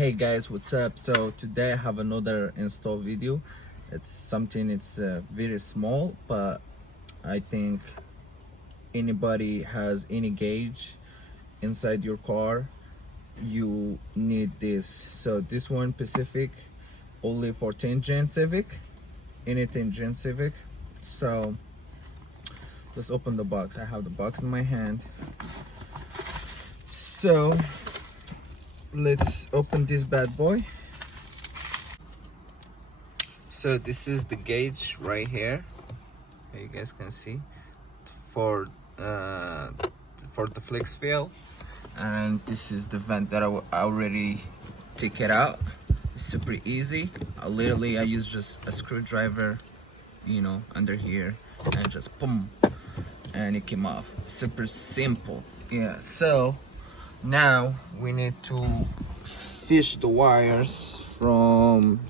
Hey guys, what's up? So today I have another install video. It's very small, but I think anybody has any gauge inside your car, you need this. So this one Pacific, only for 10 Gen Civic, any 10 Gen Civic. So let's open the box. I have the box in my hand. So let's open this bad boy. So this is the gauge right here, you guys can see, for the flex Fuil, and this is the vent that I already take it out. It's super easy. I use just a screwdriver, under here, and just boom, and it came off. Super simple. Yeah. So now we need to fish the wires from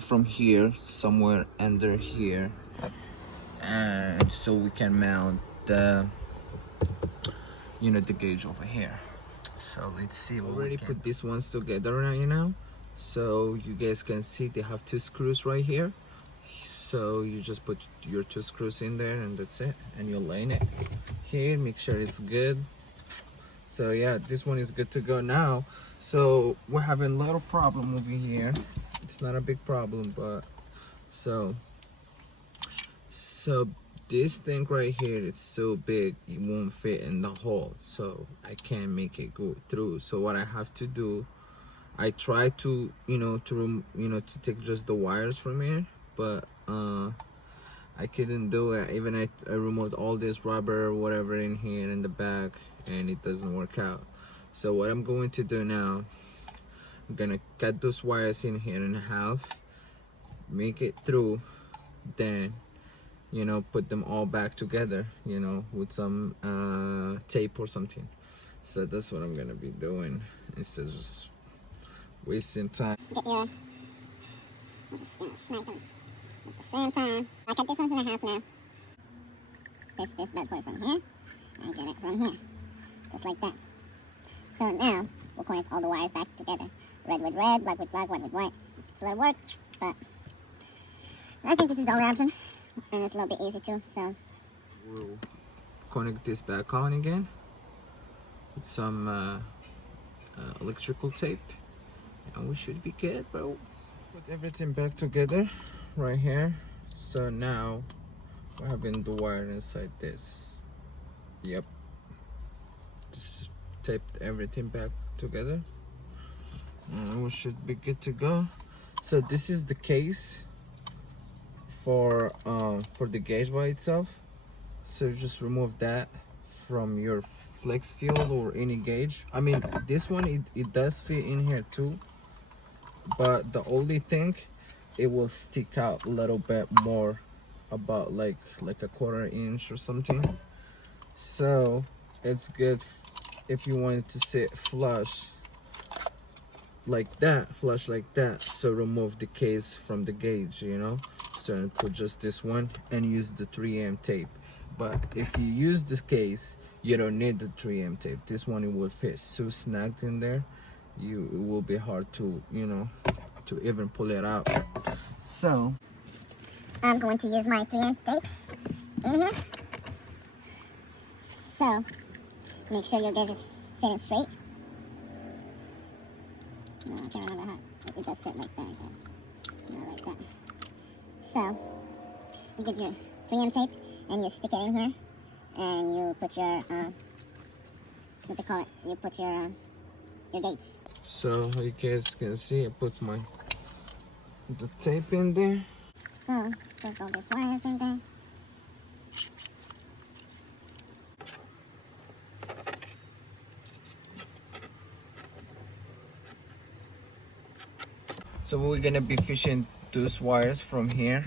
from here, somewhere under here, and so we can mount the the gauge over here. So let's see what we can. Put these ones together right now, so you guys can see they have two screws right here. So you just put your two screws in there, and that's it, and you line it here, make sure it's good. So yeah, this one is good to go now. So we're having a little problem over here. It's not a big problem, but so this thing right here, it's so big it won't fit in the hole, so I can't make it go through. So what I have to do, I try to to take just the wires from here, but I couldn't do it. Even I removed all this rubber or whatever in here in the back, and it doesn't work out. So what I'm going to do now, I'm gonna cut those wires in here in half, make it through, then put them all back together, with some tape or something. So that's what I'm gonna be doing instead of just wasting time. Just get your, I'm just gonna snap them at the same time. I cut this one in half now. Fish this bad boy from here and get it from here, just like that. So now we'll connect all the wires back together. Red with red, black with black, white with white. It's a little work, but I think this is the only option, and it's a little bit easy too. So we'll connect this back on again with some electrical tape, and we should be good, bro. Put everything back together right here. So now we're having the wire inside this. Yep. Just taped everything back together, and we should be good to go. So this is the case for the gauge by itself. So just remove that from your flex Fuil or any gauge. I mean, this one it does fit in here too, but the only thing, it will stick out a little bit more, about like a quarter inch or something. So it's good if you want it to sit flush like that, so remove the case from the gauge, so put just this one and use the 3M tape. But if you use this case, you don't need the 3M tape. This one, it will fit so snagged in there, it will be hard to to even pull it out. So I'm going to use my 3M tape in here. So make sure your gauge is sitting straight. No, I can't remember how it does sit like that, I guess. Not like that. So you get your 3M tape and you stick it in here, and you put your what they call it? You put your gauge. So you guys can see, I put the tape in there. So there's all these wires in there. So we're gonna be fishing those wires from here,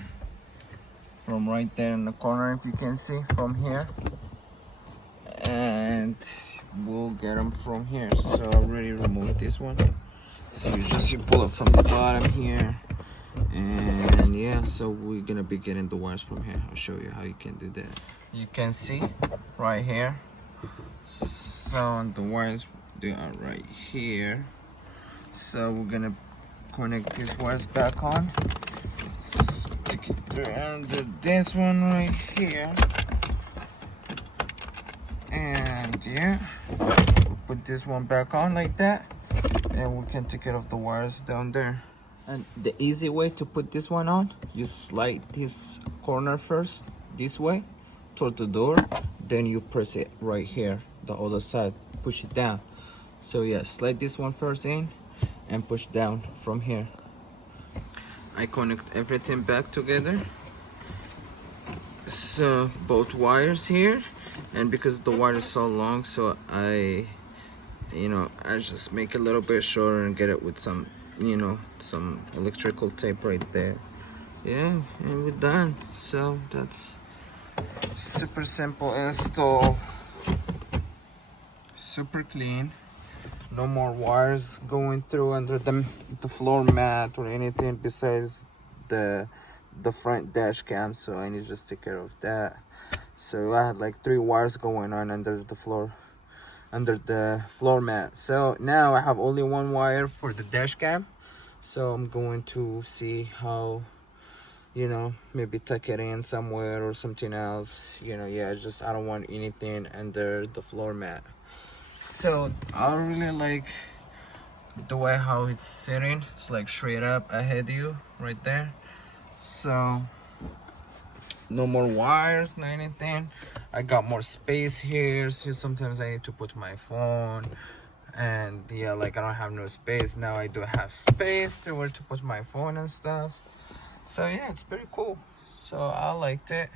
from right there in the corner, if you can see, from here, and we'll get them from here. So I already removed this one. So you pull it from the bottom here, and yeah, so we're gonna be getting the wires from here. I'll show you how you can do that. You can see right here. So the wires, they are right here. So we're gonna connect these wires back on. Stick it through under this one right here. And yeah, put this one back on like that. And we can take care of the wires down there. And the easy way to put this one on, you slide this corner first, this way, toward the door. Then you press it right here, the other side, push it down. So yeah, slide this one first in and push down from here. I connect everything back together. So both wires here, and because the wire is so long, so I just make it a little bit shorter and get it with some, some electrical tape right there. Yeah, and we're done. So that's super simple install. Super clean. No more wires going through under the floor mat or anything besides the front dash cam, so I need to just take care of that. So I had like 3 wires going on under the floor mat. So now I have only 1 wire for the dash cam, so I'm going to see how, maybe tuck it in somewhere or something else. Yeah, just I don't want anything under the floor mat. So I really like the way how it's sitting. It's like straight up ahead of you right there. So no more wires, no anything. I got more space here, so sometimes I need to put my phone, and yeah, like I don't have no space. Now I do have space to where to put my phone and stuff. So yeah, it's pretty cool. So I liked it.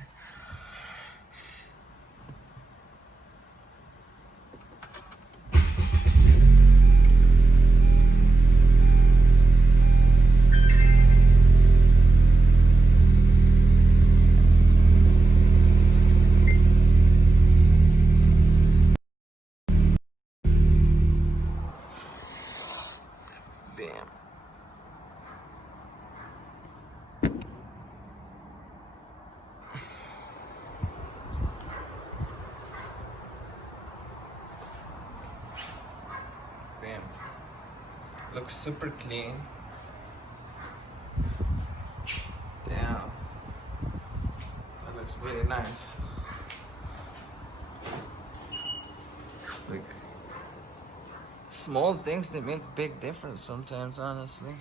Bam. Bam. Looks super clean. Damn. That looks really nice. Like, small things that make big difference sometimes, honestly.